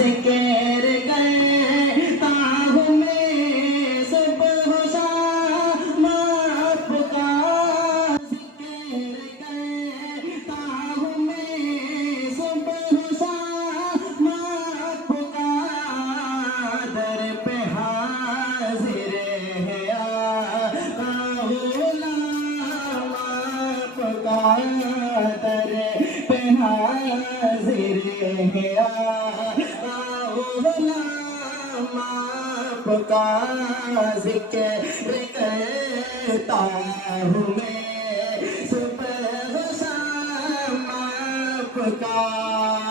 ذکر کرتا ہوں میں صبح و شام آپ کا ذکر کرتا ہوں میں صبح و شام آپ کا در پہ حاضر ہے آقا غلام آپ کا در پہ حاضر ہے آقا غلام آپ کا ذکر کرتا ہوں میں صبح و شام آپ کا